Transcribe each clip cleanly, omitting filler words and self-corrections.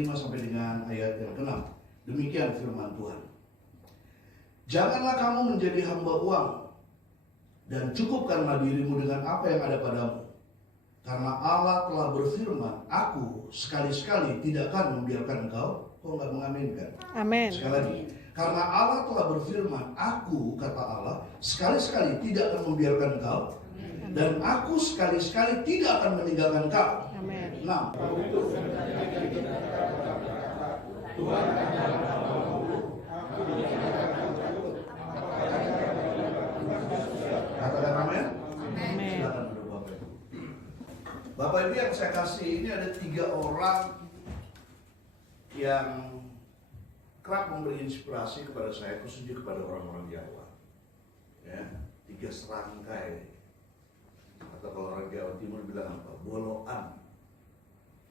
5 sampai dengan ayat yang ke-6. Demikian firman Tuhan. Janganlah kamu menjadi hamba uang, dan cukupkanlah dirimu dengan apa yang ada padamu. Karena Allah telah berfirman, aku sekali-sekali tidak akan membiarkan engkau. Kau nggak mengaminkan? Amin. Sekali lagi. Karena Allah telah berfirman, aku, kata Allah, sekali-sekali tidak akan membiarkan engkau. Dan aku sekali-sekali tidak akan meninggalkan engkau. Amin. Nah, katakan amin. Amin. Silakan duduk Bapak Ibu. Bapak Ibu yang saya kasih ini ada 3 orang yang kerap memberi inspirasi kepada saya, khususnya kepada orang-orang Jawa. Ya, 3 serangkai. Atau kalau orang Jawa Timur bilang apa? Boloan.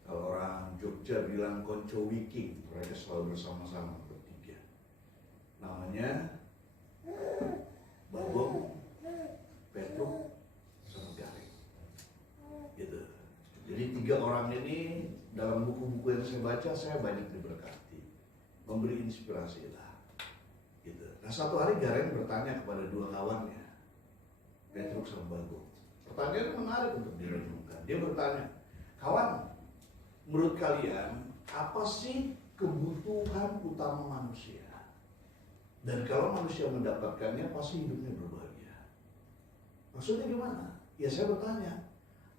Kalau orang Jogja bilang konco wiking. Mereka selalu bersama-sama bertiga. Namanya Bagong, Petruk, sama Garing. Gitu. Jadi 3 orang ini dalam buku-buku yang saya baca, saya banyak diberkati, memberi inspirasi lah. Gitu. Nah, satu hari Garing bertanya kepada 2 kawannya, Petruk sama Bagong. Pertanyaan menarik untuk direnungkan. Dia bertanya, kawan, menurut kalian apa sih kebutuhan utama manusia? Dan kalau manusia mendapatkannya, pasti hidupnya berbahagia. Maksudnya gimana? Ya saya bertanya,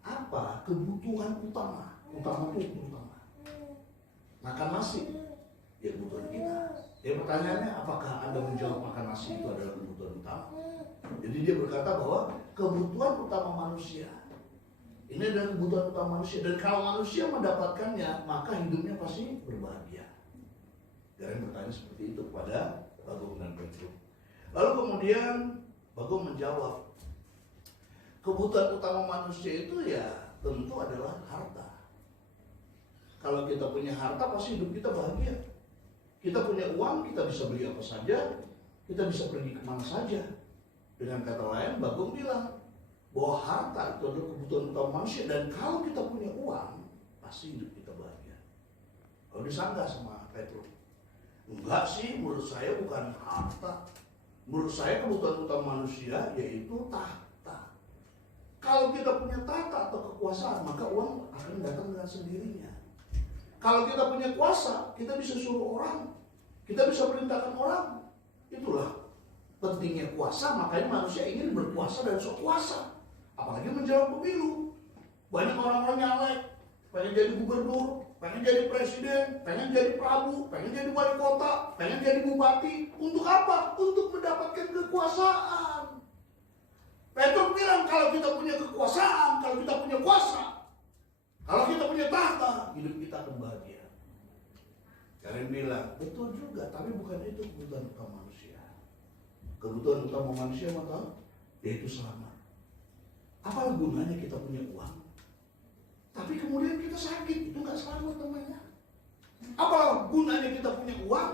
apa kebutuhan utama? Utama itu utama. Makan nasi, ya kebutuhan kita. Ya pertanyaannya, apakah Anda menjawab makan nasi itu adalah kebutuhan utama? Jadi dia berkata bahwa kebutuhan utama manusia, ini adalah kebutuhan utama manusia. Dan kalau manusia mendapatkannya, maka hidupnya pasti berbahagia. Garing bertanya seperti itu kepada Bagong dan Petruk. Lalu kemudian Bagong menjawab, kebutuhan utama manusia itu ya tentu adalah harta. Kalau kita punya harta, pasti hidup kita bahagia. Kita punya uang, kita bisa beli apa saja, kita bisa pergi kemana saja. Dengan kata lain, Bagong bilang bahwa harta itu adalah kebutuhan utama manusia. Dan kalau kita punya uang, pasti hidup kita bahagia. Kalau disangka sama Petruk, enggak sih, menurut saya bukan harta. Menurut saya kebutuhan utama manusia yaitu tahta. Kalau kita punya tahta atau kekuasaan, maka uang akan datang dengan sendirinya. Kalau kita punya kuasa, kita bisa suruh orang, kita bisa perintahkan orang. Itulah pentingnya kuasa, makanya manusia ingin berkuasa dan sok kuasa. Apalagi menjelang pemilu. Banyak orang-orang nyalek, pengen jadi gubernur, pengen jadi presiden, pengen jadi prabu, pengen jadi wali kota, pengen jadi bupati. Untuk apa? Untuk mendapatkan kekuasaan. Petruk bilang kalau kita punya kekuasaan, kalau kita punya kuasa, kalau kita punya tahta, hidup kita akan bahagia. Karen bilang, betul juga, tapi bukan itu kebutuhan utama manusia. Kebutuhan utama manusia maka yaitu selamat. Apa gunanya kita punya uang, tapi kemudian kita sakit, itu nggak selamat namanya. Apa gunanya kita punya uang,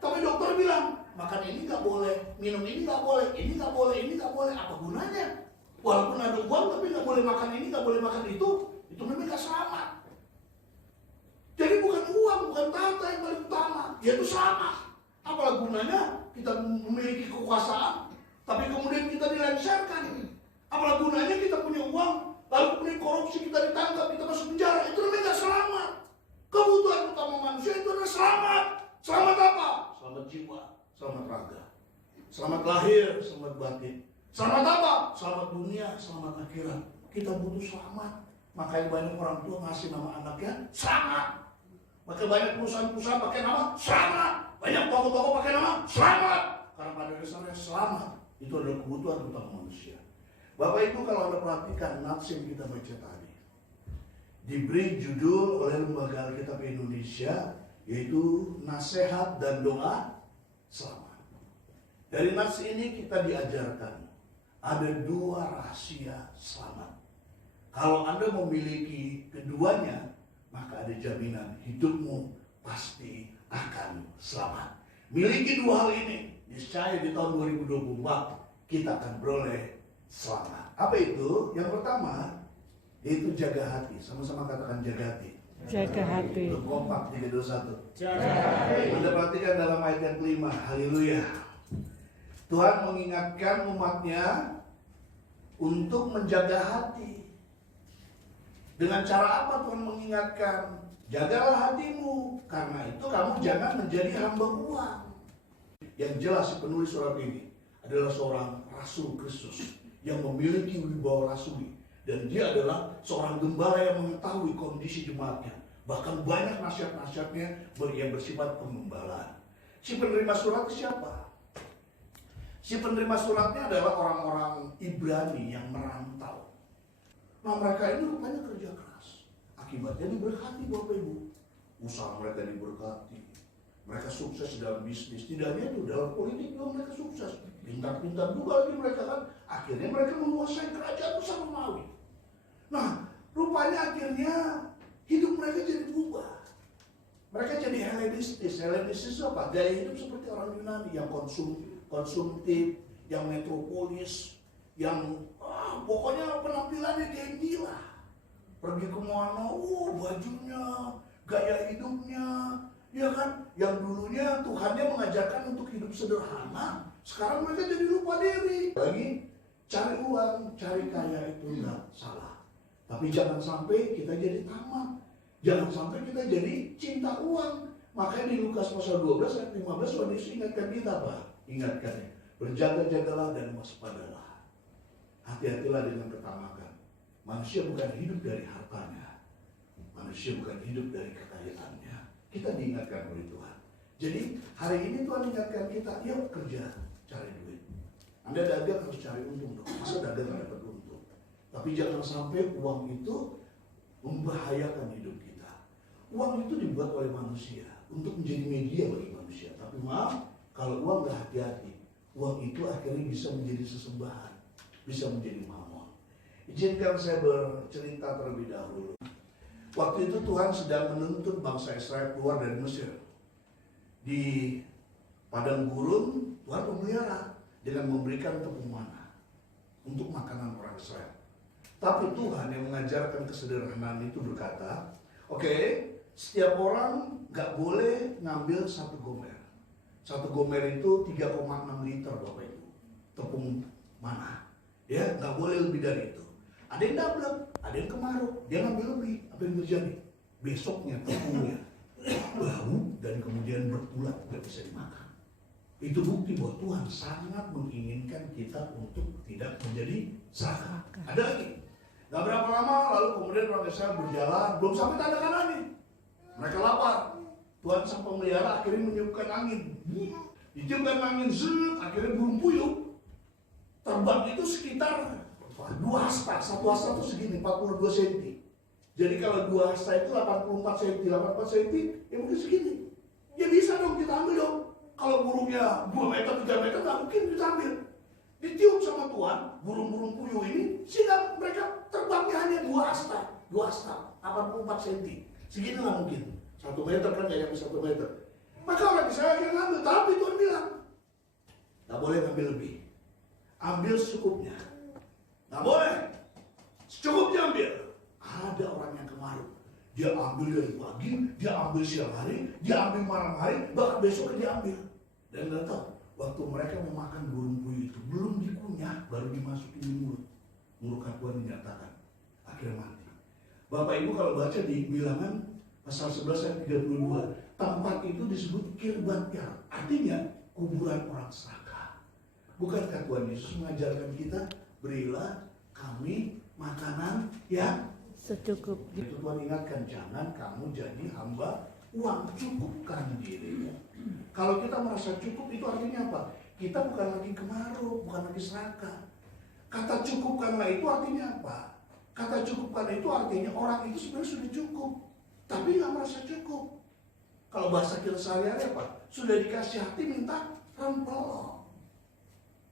tapi dokter bilang makan ini nggak boleh, minum ini nggak boleh, ini nggak boleh, ini nggak boleh. Apa gunanya? Walaupun ada uang tapi nggak boleh makan ini, nggak boleh makan itu namanya nggak selamat. Jadi bukan uang, bukan tahta yang paling utama, yaitu selamat. Apalah gunanya kita memiliki kekuasaan, tapi kemudian kita dilengsarkan. Apalah gunanya kita punya uang, lalu kemudian korupsi, kita ditangkap, kita masuk penjara. Itu namanya nggak selamat. Kebutuhan utama manusia itu adalah selamat. Selamat apa? Selamat jiwa, selamat raga, selamat lahir, selamat batin. Selamat apa? Selamat dunia, selamat akhirat. Kita butuh selamat. Makanya banyak orang tua ngasih nama anaknya selamat. Maka banyak perusahaan-perusahaan pakai nama selamat. Banyak toko-toko pakai nama selamat. Karena pada dasarnya selamat itu adalah kebutuhan utama manusia. Bapak Ibu, kalau Anda perhatikan nats yang kita baca tadi, diberi judul oleh Lembaga Alkitab Indonesia, yaitu Nasihat dan Doa Selamat. Dari nats ini kita diajarkan ada 2 rahasia selamat. Kalau Anda memiliki keduanya, maka ada jaminan hidupmu pasti akan selamat. Miliki 2 hal ini, niscaya di tahun 2024 kita akan beroleh selamat. Apa itu? Yang pertama, yaitu jaga hati. Sama-sama katakan jaga hati. Jaga hati. Kompak 3, 2, 1. Anda perhatikan dalam ayat yang kelima. Haleluya. Tuhan mengingatkan umatnya untuk menjaga hati. Dengan cara apa Tuhan mengingatkan? Jagalah hatimu, karena itu kamu jangan menjadi hamba uang. Yang jelas si penulis surat ini adalah seorang rasul Kristus yang memiliki wibawa rasuli, dan dia adalah seorang gembala yang mengetahui kondisi jemaatnya. Bahkan banyak nasihat-nasihatnya yang bersifat pengembalaan. Si penerima surat siapa? Si penerima suratnya adalah orang-orang Ibrani yang merantau. Nah, mereka ini rupanya kerja keras. Akibatnya diberkati Bapak Ibu. Usaha mereka diberkati. Mereka sukses dalam bisnis. Tidak hanya itu, dalam politik juga mereka sukses. Pintar-pintar juga lagi mereka kan. Akhirnya mereka menguasai kerajaan besar Romawi. Nah, rupanya akhirnya hidup mereka jadi berubah. Mereka jadi Helenistis. Helenistis itu apa? Gaya hidup seperti orang Yunani yang konsumtif, yang metropolis, yang pokoknya penampilannya kayak gila. Pergi ke mana, bajunya, gaya hidupnya, ya kan? Yang dulunya Tuhannya mengajarkan untuk hidup sederhana, sekarang mereka jadi lupa diri. Lagi cari uang, cari kaya itu enggak salah. Tapi jangan sampai kita jadi tamak. Jangan sampai kita jadi cinta uang. Makanya di Lukas pasal 12 ayat 15 Tuhan Yesus ingatkan kita apa? Ingatkan, berjaga-jagalah dan waspadalah. Hati-hatilah dengan ketamakan. Manusia bukan hidup dari hartanya. Manusia bukan hidup dari kekayaannya. Kita diingatkan oleh Tuhan. Jadi hari ini Tuhan ingatkan kita, yuk kerja, cari duit. Anda dagang harus cari untung dong. Masa dagang nggak dapat untung? Tapi jangan sampai uang itu membahayakan hidup kita. Uang itu dibuat oleh manusia untuk menjadi media bagi manusia. Tapi maaf, kalau uang nggak hati-hati, uang itu akhirnya bisa menjadi sesembahan, bisa menjadi mamon. Izinkan saya bercerita terlebih dahulu. Waktu itu Tuhan sedang menuntun bangsa Israel keluar dari Mesir. Di padang gurun Tuhan memelihara dengan memberikan tepung mana untuk makanan orang Israel. Tapi Tuhan yang mengajarkan kesederhanaan itu berkata, oke, setiap orang gak boleh ngambil satu gomer. Satu gomer itu 3,6 liter Bapak Ibu. Tepung mana. Ya, gak boleh lebih dari itu. Ada yang dablek, ada yang kemaruk, dia ngambil lebih. Apa yang terjadi? Besoknya tepungnya bau dan kemudian berulat, gak bisa dimakan. Itu bukti bahwa Tuhan sangat menginginkan kita untuk tidak menjadi serakah. Ada lagi. Gak berapa lama lalu kemudian orang Israel berjalan, belum sampai tanda kanannya. Mereka lapar. Tuhan sang pemelihara akhirnya meniupkan angin. Ditiupkan angin, akhirnya burung puyuh. Terbang itu sekitar 2 hasta, 1 hasta itu segini, 42 cm. Jadi kalau 2 hasta itu 84 cm, 84 cm, ya mungkin segini. Ya bisa dong kita ambil dong. Kalau burungnya 2 meter, 3 meter, nggak mungkin kita ambil. Ditiup sama Tuhan, burung-burung puyuh ini, sehingga mereka terbangnya hanya 2 hasta, 84 cm. Segini nggak mungkin. 1 meter kan nggak nyampe 1 meter. Maka orang Israel akhirnya ngambil, tapi Tuhan bilang, nggak boleh ngambil lebih. Ambil secukupnya. Nggak boleh. Secukupnya ambil. Ada orang yang kemaruk. Dia ambil dari pagi, dia ambil siang hari, dia ambil malam hari, bahkan besoknya dia ambil. Dan nggak tahu, waktu mereka memakan burung puyuh itu, belum dikunyah, baru dimasukin di mulut. Murka Tuhan dinyatakan. Akhirnya mati. Bapak Ibu kalau baca di Bilangan pasal 11 ayat 32, tempat itu disebut Kirbat-Yar. Artinya kuburan orang serakah. Bukankah Tuhan Yesus mengajarkan kita, berilah kami makanan yang secukupnya. Itu Tuhan ingatkan, jangan kamu jadi hamba uang, cukupkan dirimu. Kalau kita merasa cukup itu artinya apa? Kita bukan lagi kemaruk, bukan lagi serakah. Kata cukupkanlah itu artinya apa? Kata cukupkan itu artinya orang itu sebenarnya sudah cukup, tapi nggak merasa cukup. Kalau bahasa kita sehari-hari apa? Sudah dikasih hati minta rempel,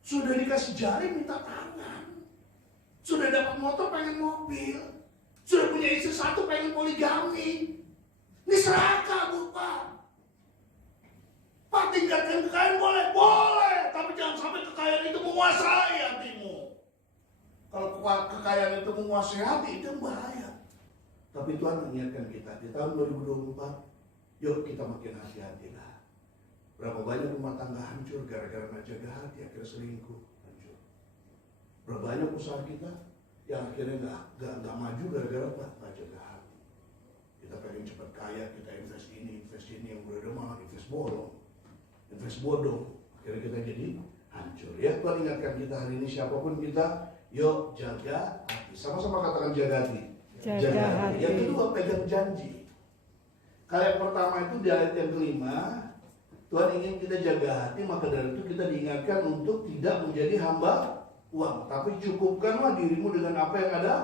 sudah dikasih jari minta tangan, sudah dapat motor pengen mobil, sudah punya istri 1 pengen poligami. Ini serakah Pak. Pak, tingkatkan kekayaan boleh? Boleh, tapi jangan sampai kekayaan itu menguasai hatimu. Kalau kekayaan itu menguasai hati, itu bahaya. Tapi Tuhan mengingatkan kita di tahun 2024, yuk kita makin hati-hatilah. Berapa banyak rumah tangga hancur gara-gara nggak jaga hati, akhirnya selingkuh, hancur. Berapa banyak usaha kita yang akhirnya nggak maju gara-gara apa? Nggak jaga hati. Kita pengen cepat kaya, kita invest ini, yang berbeda malah invest bodong. Akhirnya kita jadi hancur. Ya, Tuhan ingatkan kita hari ini, siapapun kita, yuk jaga hati. Sama-sama katakan jaga hati. Jaga hati. Yang kedua, pegang janji. Kalau yang pertama itu di ayat yang kelima, Tuhan ingin kita jaga hati, maka dari itu kita diingatkan untuk tidak menjadi hamba uang. Tapi cukupkanlah dirimu dengan apa yang ada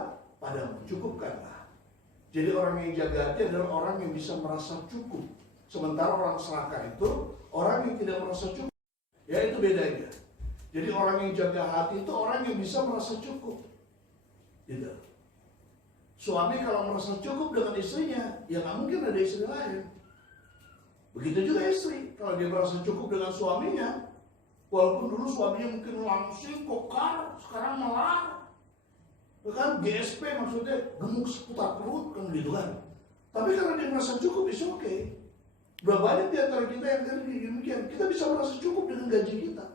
padamu. Cukupkanlah. Jadi orang yang jaga hati adalah orang yang bisa merasa cukup. Sementara orang serakah itu orang yang tidak merasa cukup. Ya, itu bedanya. Jadi orang yang jaga hati itu orang yang bisa merasa cukup. Gitu. Suami kalau merasa cukup dengan istrinya, ya nggak mungkin ada istri lain. Begitu juga istri, kalau dia merasa cukup dengan suaminya, walaupun dulu suaminya mungkin langsing, kokar, sekarang malah, kan GSP maksudnya gemuk seputar perut, kan gitu kan. Tapi kalau dia merasa cukup, is okay. Berapa banyak di antara kita yang tadi demikian, kita bisa merasa cukup dengan gaji kita.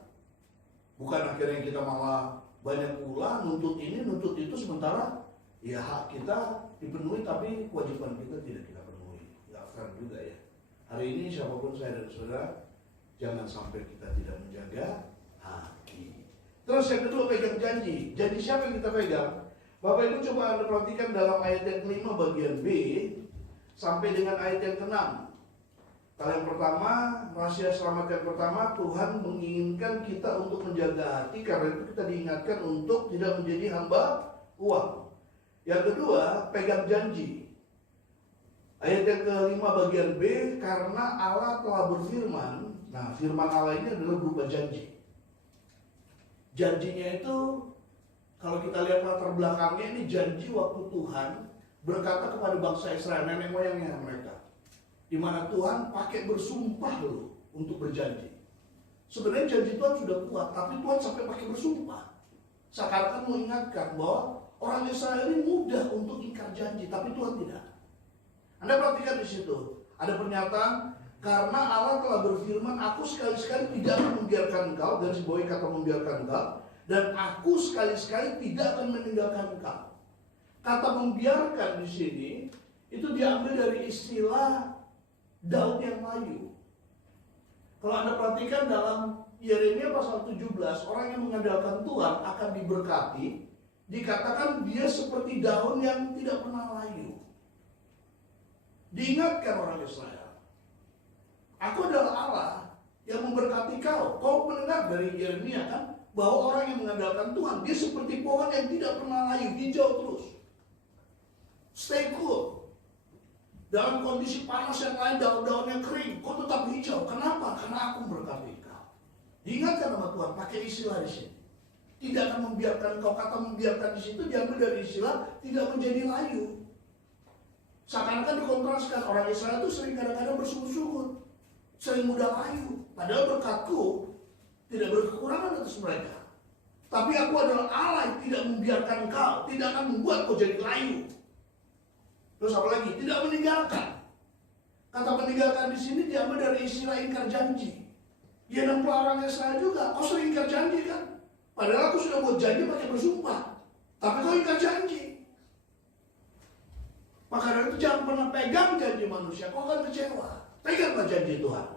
Bukan akhirnya kita malah banyak pula nuntut ini, nuntut itu, sementara ya hak kita dipenuhi tapi kewajiban kita tidak kita penuhi. Nggak fair juga ya. Hari ini siapapun saya dan saudara, jangan sampai kita tidak menjaga hati. Terus yang kedua, pegang janji. Janji siapa yang kita pegang? Bapak Ibu coba Anda perhatikan dalam ayat yang kelima bagian B sampai dengan ayat yang ke-6. Kalau yang pertama, rahasia selamat yang pertama, Tuhan menginginkan kita untuk menjaga hati, karena itu kita diingatkan untuk tidak menjadi hamba uang. Yang kedua, pegang janji. Ayat yang kelima bagian B, karena Allah telah berfirman. Nah, firman Allah ini adalah berupa janji. Janjinya itu, kalau kita lihat latar belakangnya, ini janji waktu Tuhan berkata kepada bangsa Israel, nenek moyangnya mereka, di mana Tuhan pakai bersumpah loh untuk berjanji. Sebenarnya janji Tuhan sudah kuat, tapi Tuhan sampai pakai bersumpah. Seakan-akan mengingatkan bahwa orang Israel ini mudah untuk ingkar janji, tapi Tuhan tidak. Anda perhatikan di situ, ada pernyataan, karena Allah telah berfirman, aku sekali-sekali tidak akan membiarkan engkau, dan sebagai kata membiarkan engkau, dan aku sekali-sekali tidak akan meninggalkan engkau. Kata membiarkan di sini itu diambil dari istilah daun yang layu. Kalau Anda perhatikan dalam Yeremia pasal 17, orang yang mengandalkan Tuhan akan diberkati. Dikatakan dia seperti daun yang tidak pernah layu. Diingatkan orang Israel, aku adalah Allah yang memberkati kau. Kau mendengar dari Yeremia kan, bahwa orang yang mengandalkan Tuhan, dia seperti pohon yang tidak pernah layu, hijau terus. Stay cool. Dalam kondisi panas yang lain, daun-daunnya kering, kau tetap hijau. Kenapa? Karena aku memberkati kau. Diingatkan sama Tuhan, pakai istilah di sini. Tidak akan membiarkan kau, kata membiarkan di situ diambil dari istilah tidak menjadi layu. Seakan-akan dikontraskan, orang Israel itu sering kadang-kadang bersungut-sungut, sering mudah layu. Padahal berkatku tidak berkekurangan atas mereka. Tapi aku adalah Allah yang tidak membiarkan kau, tidak akan membuat kau jadi layu. Terus apa lagi? Tidak meninggalkan. Kata meninggalkan di sini diambil dari istilah ingkar janji. Ya, dan orang Israel juga, kau sering ingkar janji kan? Padahal aku sudah buat janji pakai bersumpah, tapi kau ingkar janji. Maka dari itu jangan pernah pegang janji manusia, kau akan kecewa. Peganglah janji Tuhan.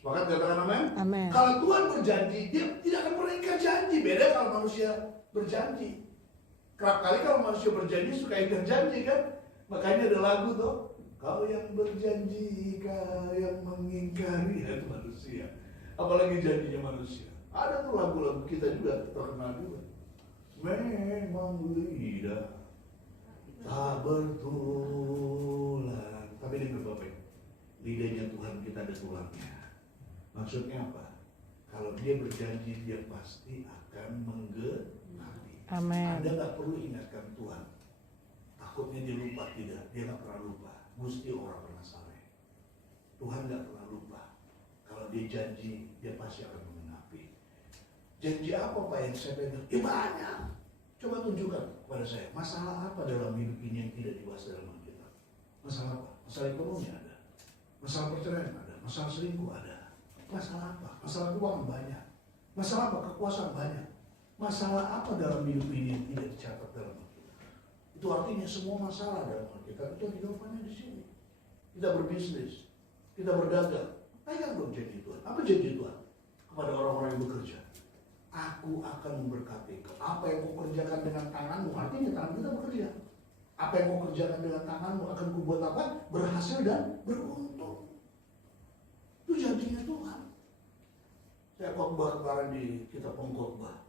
Sepakat katakan amin? Amin. Kalau Tuhan berjanji, dia tidak akan pernah ingkar janji. Beda kalau manusia berjanji. Kerap kali kalau manusia berjanji suka ingkar janji kan? Makanya ada lagu tuh, kau yang berjanji, kau yang mengingkari. Ya, itu manusia. Apalagi janjinya manusia. Ada tuh lagu-lagu kita juga terkenal juga. Memang lidah tak bertulang. Tapi ini Bapak, lidahnya Tuhan kita ada tulangnya. Maksudnya apa? Kalau dia berjanji, dia pasti akan menggenapi. Amin. Anda nggak perlu ingatkan Tuhan. Takutnya dia lupa, tidak. Dia nggak pernah lupa. Gusti orang pernah salah. Tuhan nggak pernah lupa. Kalau dia janji, dia pasti akan menggenapi. Janji apa Pak yang saya pegang? Ya banyak. Coba tunjukkan kepada saya, masalah apa dalam hidup ini yang tidak dibahas dalam Alkitab? Masalah apa? Masalah ekonomi ada. Masalah perceraian ada. Masalah selingkuh ada. Masalah apa? Masalah keuangan banyak. Masalah apa? Kekuasaan banyak. Masalah apa dalam hidup ini yang tidak dicatat dalam Alkitab? Itu artinya semua masalah dalam Alkitab itu jawabannya di sini. Kita berbisnis, kita berdagang. Pegang dong janji Tuhan. Apa janji Tuhan? Kepada orang-orang yang bekerja. Aku akan memberkati kau. Apa yang kau kerjakan dengan tanganmu, artinya tangan kita bekerja. Apa yang kau kerjakan dengan tanganmu akan kubuat apa? Berhasil dan beruntung. Itu janjinya Tuhan. Saya khotbah kemarin di kitab pengkhotbah.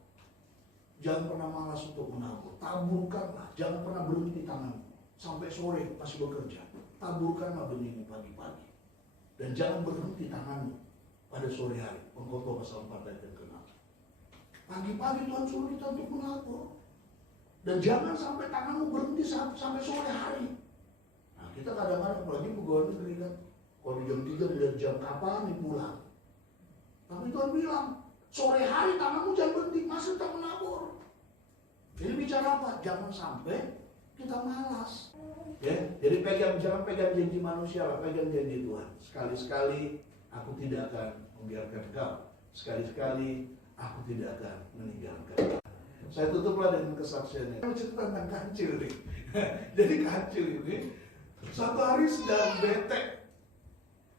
Jangan pernah malas untuk menabur. Taburkanlah. Jangan pernah berhenti tanganmu. Sampai sore masih bekerja. Taburkanlah benihmu pagi-pagi. Dan jangan berhenti tanganmu pada sore hari. Pengkhotbah pasal 4 ayat yang ke-6. Pagi-pagi Tuhan suruh kita untuk menabur. Dan jangan sampai tanganmu berhenti sampai sore hari. Nah kita kadang-kadang apalagi pegawai negeri kan. Kalau di jam 3 melihat jam kapan nih pulang. Tapi Tuhan bilang, sore hari tanganmu jangan berhenti, masih tetap menabur. Jadi bicara apa? Jangan sampai kita malas. Ya, jadi jangan pegang janji manusia, pegang janji Tuhan. Sekali-sekali aku tidak akan membiarkan kau. Sekali-sekali aku tidak akan meninggalkan. Saya tutuplah dengan kesaksiannya. Saya cerita tentang kancil nih. Jadi kancil ini satu hari sedang bete.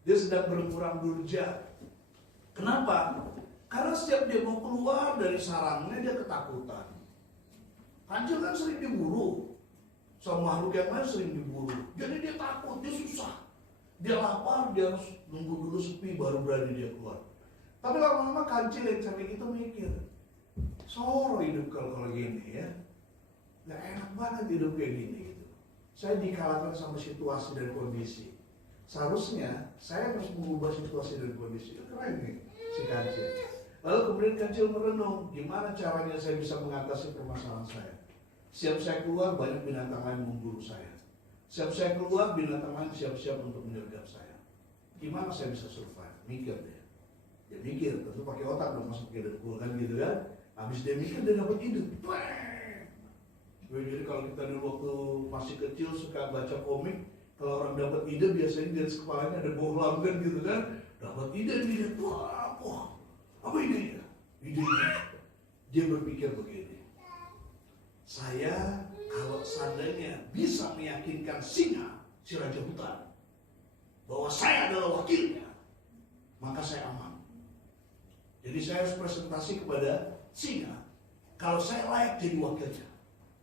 Dia sedang berkurang durja. Kenapa? Karena setiap dia mau keluar dari sarangnya dia ketakutan. Kancil kan sering diburu. Sama makhluk yang lain sering diburu. Jadi dia takut, dia susah. Dia lapar, dia harus nunggu dulu sepi baru berani dia keluar. Tapi lama-lama kancil yang cantik itu mikir, soro hidup kalau gini ya. Gak enak banget hidup kayak gini gitu. Saya dikalahkan sama situasi dan kondisi. Seharusnya saya harus mengubah situasi dan kondisi. Keren nih si kancil. Lalu kemudian kancil merenung, gimana caranya saya bisa mengatasi permasalahan saya. Siap saya keluar, banyak binatang lain memburu saya. Siap saya keluar, binatang lain siap-siap untuk menyergap saya. Gimana saya bisa survive? Mikir deh. Dia mikir, tentu pakai otak dong, masuk pakai dengkul kan gitu kan. Habis dia mikir, dia dapat ide. Jadi kalau kita dulu waktu masih kecil suka baca komik, kalau orang dapat ide biasanya di atas kepalanya ada bohlam kan gitu kan. Dapat ide, dia wah, apa idenya? Idenya, dia berpikir begini. Saya kalau seandainya bisa meyakinkan singa, si raja hutan, bahwa saya adalah wakilnya, maka saya aman. Jadi saya harus presentasi kepada singa, kalau saya layak jadi wakilnya.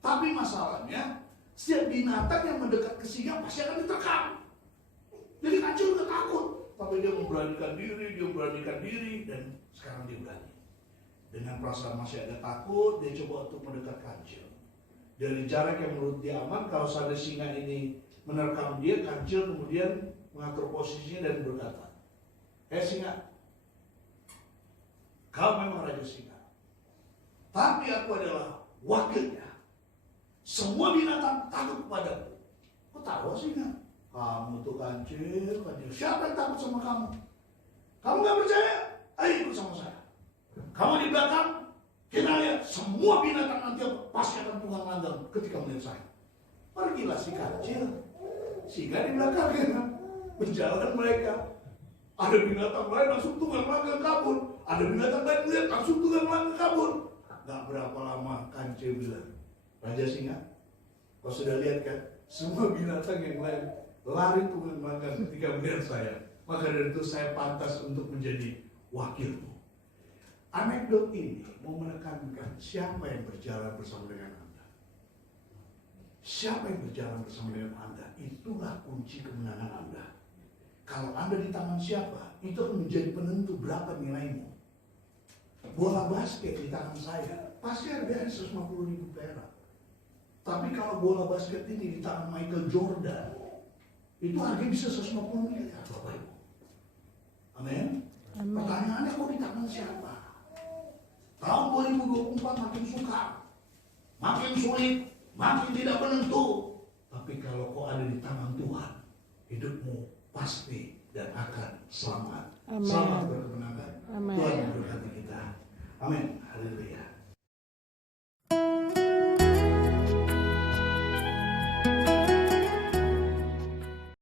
Tapi masalahnya, setiap binatang yang mendekat ke singa pasti akan diterkam. Jadi kancil udah takut, tapi dia memberanikan diri, dan sekarang dia berani. Dengan perasaan masih agak takut, dia coba untuk mendekat kancil. Dari jarak yang menurut dia aman, kalau seandainya singa ini menerkam dia, kancil kemudian mengatur posisinya dan berkata, singa, kau memang raja singa, tapi aku adalah wakilnya. Semua binatang takut kepadaku. Kok tahu singa? Kamu tuh kancil. Siapa yang takut sama kamu? Kamu gak percaya? Ayo ikut sama saya. Kamu di belakang, kita lihat semua binatang nanti pasti akan Tuhan langgang ketika melihat saya. Pergilah si kancil. Singa di belakang ya, berjalan mereka. Ada binatang lain langsung Tuhan langgang kabur. Ada binatang lain melihat langsung Tuhan langgang kabur. Gak berapa lama kancil bilang, Raja Singa, kau sudah lihat kan? Semua binatang yang lain lari Tuhan langgang ketika melihat saya. Maka dari itu saya pantas untuk menjadi wakilmu. Anekdot ini mau menekankan siapa yang berjalan bersama dengan Anda. Siapa yang berjalan bersama dengan Anda, itulah kunci kemenangan Anda. Kalau Anda di tangan siapa, itu akan menjadi penentu berapa nilaimu. Bola basket di tangan saya, pasti harganya 150.000 perak. Tapi kalau bola basket ini di tangan Michael Jordan, itu harganya bisa 150 miliar, Bapak Ibu. Amin. Pertanyaannya, kok di tangan siapa? Tahun 2024 makin sukar, makin sulit, makin tidak menentu. Tapi kalau kau ada di tangan Tuhan, hidupmu pasti dan akan selamat. Amen. Selamat berkemenangan. Amen. Tuhan memberkati kita. Amin. Haleluya.